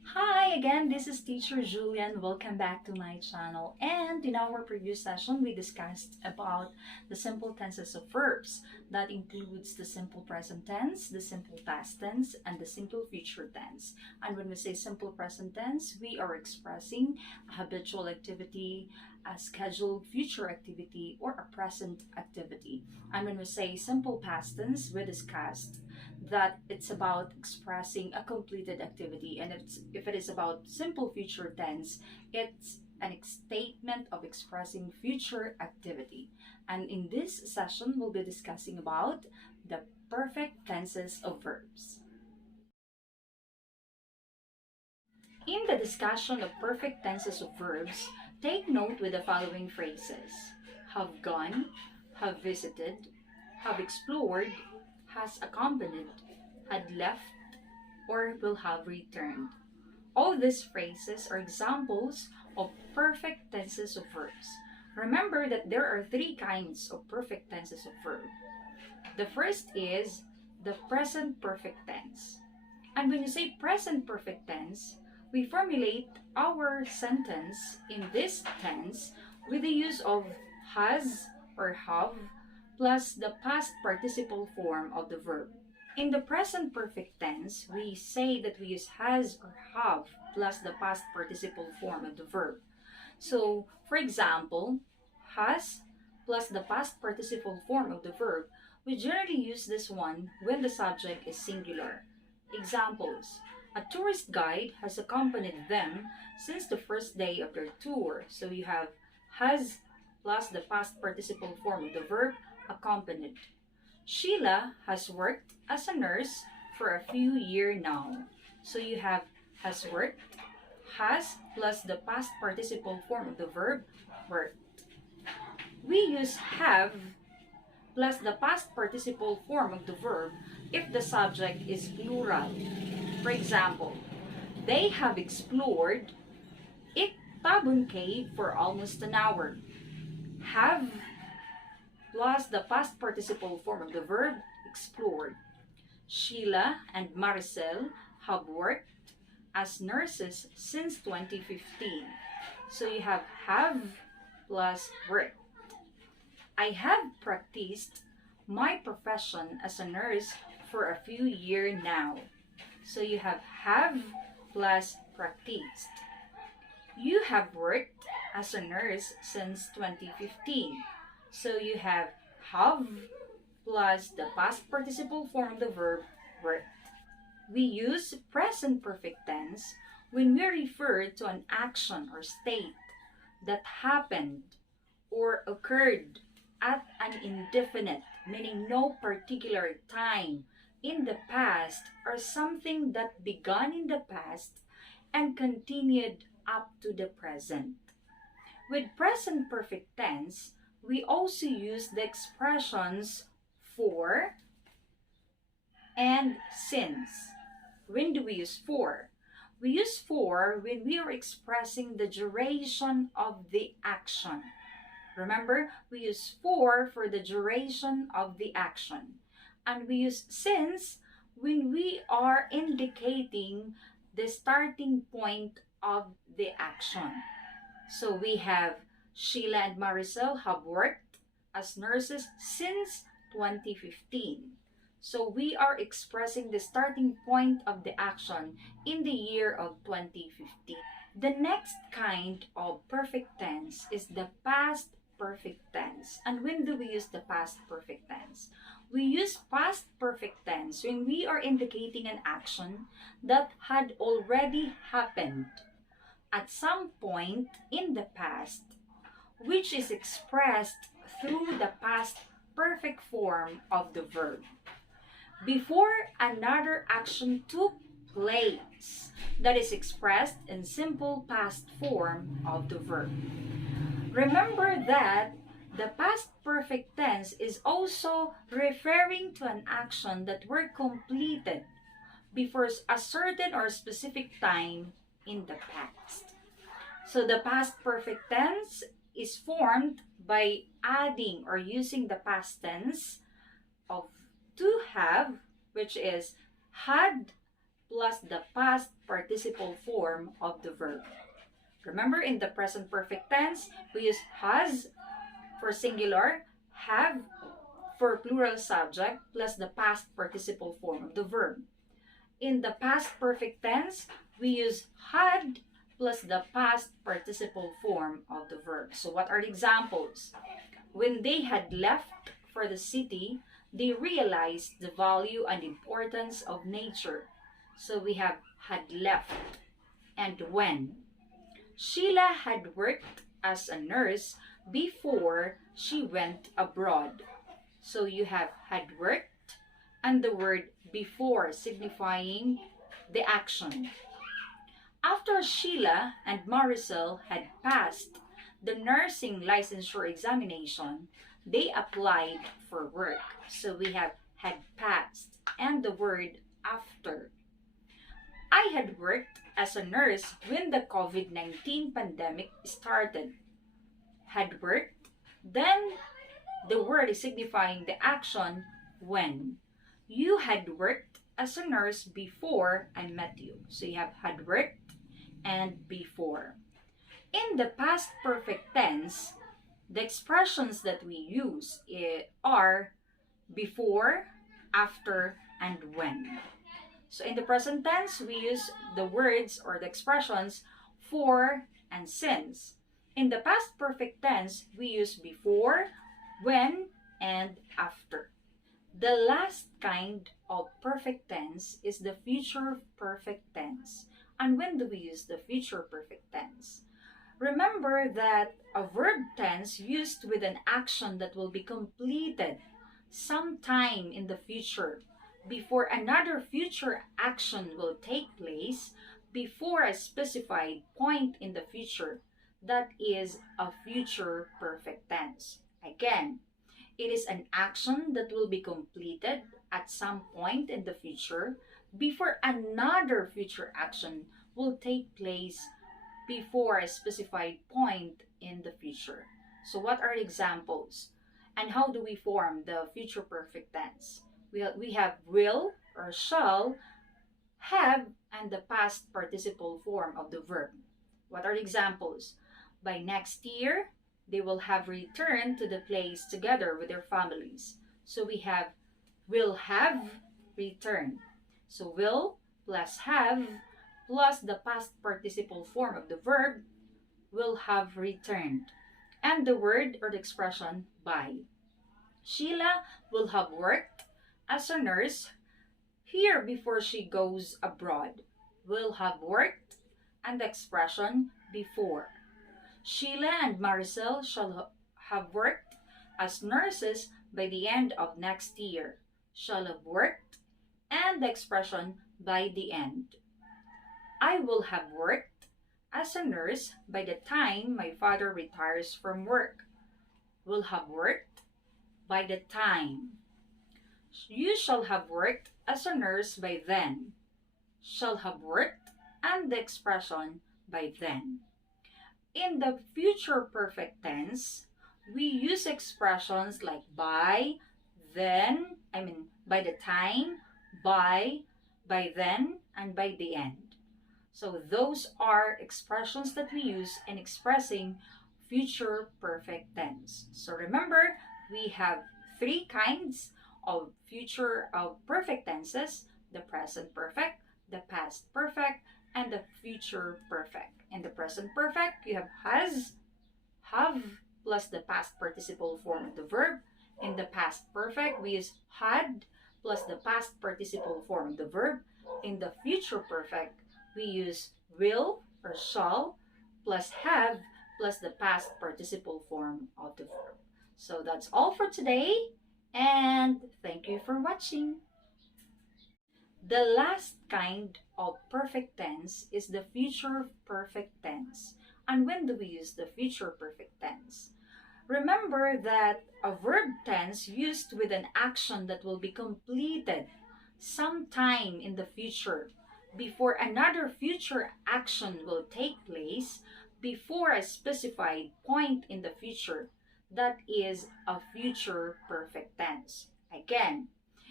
Hi again, this is Teacher Julian. Welcome back to my channel. And in our previous session, we discussed about the simple tenses of verbs. That includes the simple present tense, the simple past tense, and the simple future tense. And when we say simple present tense, we are expressing a habitual activity, a scheduled future activity, or a present activity. And when we say simple past tense, we discussed that it's about expressing a completed activity, and if it is about simple future tense, it's an statement of expressing future activity. And in this session we'll be discussing about the perfect tenses of verbs. In the discussion of perfect tenses of verbs, take note with the following phrases: have gone, have visited, have explored, has accompanied, had left, or will have returned. All these phrases are examples of perfect tenses of verbs. Remember that there are three kinds of perfect tenses of verb. The first is the present perfect tense. And when you say present perfect tense, we formulate our sentence in this tense with the use of has or have plus the past participle form of the verb. In the present perfect tense, we say that we use has or have plus the past participle form of the verb. So, for example, has plus the past participle form of the verb, we generally use this one when the subject is singular. Examples: a tourist guide has accompanied them since the first day of their tour. So you have has plus the past participle form of the verb accompanied. Sheila has worked as a nurse for a few years now. So you have has worked, has plus the past participle form of the verb worked. We use have plus the past participle form of the verb if the subject is plural. For example, they have explored Iktabun Cave for almost an hour. Have plus the past participle form of the verb explored. Sheila and Maricel have worked as nurses since 2015. So you have plus work. I have practiced my profession as a nurse for a few years now. So you have plus practiced. You have worked as a nurse since 2015. So you have plus the past participle form of the verb worked. We use present perfect tense when we refer to an action or state that happened or occurred at an indefinite, meaning no particular time in the past, or something that began in the past and continued up to the present. With present perfect tense, we also use the expressions for and since. When do we use for? We use for when we are expressing the duration of the action. Remember, we use for the duration of the action. And we use since when we are indicating the starting point of the action. So we have Sheila and Maricel have worked as nurses since 2015. So we are expressing the starting point of the action in the year of 2015. The next kind of perfect tense is the past perfect tense. And when do we use the past perfect tense? We use past perfect tense when we are indicating an action that had already happened at some point in the past, which is expressed through the past perfect form of the verb before another action took place, that is expressed in simple past form of the verb. Remember that the past perfect tense is also referring to an action that were completed before a certain or specific time in the past. So the past perfect tense is formed by adding or using the past tense of to have, which is had plus the past participle form of the verb. Remember, in the present perfect tense, we use has for singular, have for plural subject, plus the past participle form of the verb. In the past perfect tense, we use had plus the past participle form of the verb. So what are the examples? When they had left for the city, they realized the value and importance of nature. So we have had left and when. Sheila had worked as a nurse before she went abroad. So you have had worked and the word before signifying the action. After Sheila and Marisol had passed the nursing licensure examination, they applied for work. So we have had passed and the word after. I had worked as a nurse when the COVID-19 pandemic started. Had worked, then the word is signifying the action when. You had worked as a nurse before I met you. So you have had worked and before. In the past perfect tense, the expressions that we use are before, after, and when. So in the present tense, we use the words or the expressions for and since. In the past perfect tense, we use before, when, and after. The last kind of perfect tense is the future perfect tense. And when do we use the future perfect tense? Remember that a verb tense used with an action that will be completed sometime in the future before another future action will take place before a specified point in the future. That is a future perfect tense. Again, it is an action that will be completed at some point in the future before another future action will take place before a specified point in the future. So what are examples? And how do we form the future perfect tense? We have will or shall, have, and the past participle form of the verb. What are examples? By next year, they will have returned to the place together with their families. So we have will have returned. So will plus have plus the past participle form of the verb will have returned. And the word or the expression by. Sheila will have worked as a nurse here before she goes abroad. Will have worked and the expression before. Sheila and Marisol shall have worked as nurses by the end of next year. Shall have worked and the expression by the end. I will have worked as a nurse by the time my father retires from work. Will have worked by the time. You shall have worked as a nurse by then. Shall have worked and the expression by then. In the future perfect tense, we use expressions like by, then, by the time, by then, and by the end. So those are expressions that we use in expressing future perfect tense. So remember, we have three kinds of perfect tenses: the present perfect, the past perfect, and the future perfect. In the present perfect, you have has, have, plus the past participle form of the verb. In the past perfect, we use had plus the past participle form of the verb. In the future perfect, we use will or shall plus have plus the past participle form of the verb. So that's all for today, and thank you for watching. The last kind of perfect tense is the future perfect tense. And when do we use the future perfect tense? Remember that a verb tense used with an action that will be completed sometime in the future before another future action will take place before a specified point in the future. That is a future perfect tense. Again,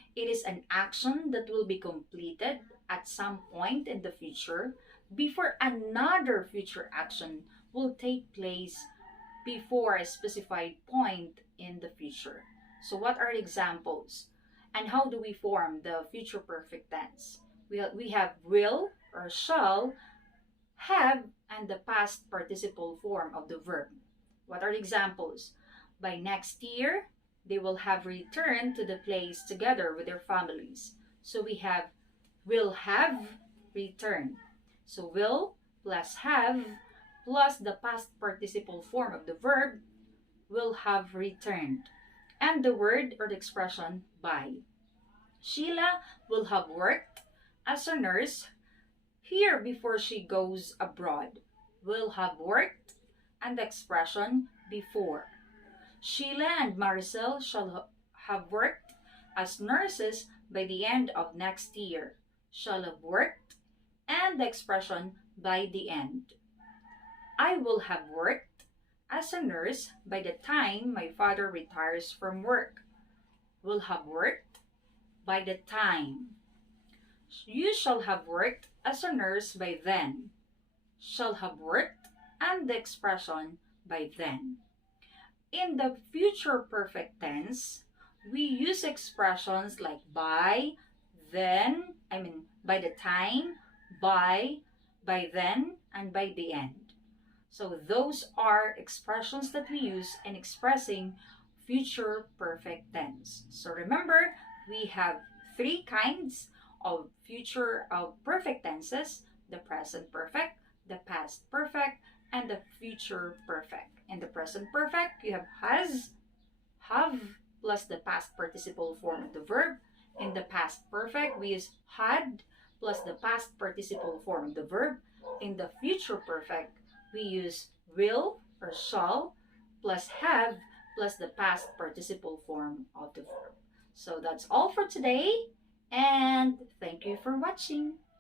It is an action that will be completed at some point in the future before another future action will take place before a specified point in the future. So, what are examples? And how do we form the future perfect tense? We have will or shall, have, and the past participle form of the verb. What are the examples? By next year, they will have returned to the place together with their families. So we have will have returned. So will plus have plus the past participle form of the verb will have returned. And the word or the expression by. Sheila will have worked as a nurse here before she goes abroad. Will have worked and the expression before. Sheila and Maricel shall have worked as nurses by the end of next year. Shall have worked and the expression by the end. I will have worked as a nurse by the time my father retires from work. Will have worked by the time. You shall have worked as a nurse by then. Shall have worked and the expression by then. In the future perfect tense, we use expressions like by, then, by the time, by then, and by the end. So those are expressions that we use in expressing future perfect tense. So remember, we have three kinds of future perfect tenses: the present perfect, the past perfect, and the future perfect. In the present perfect, you have has, have, plus the past participle form of the verb. In the past perfect, we use had plus the past participle form of the verb. In the future perfect, we use will or shall plus have plus the past participle form of the verb. So that's all for today, and thank you for watching.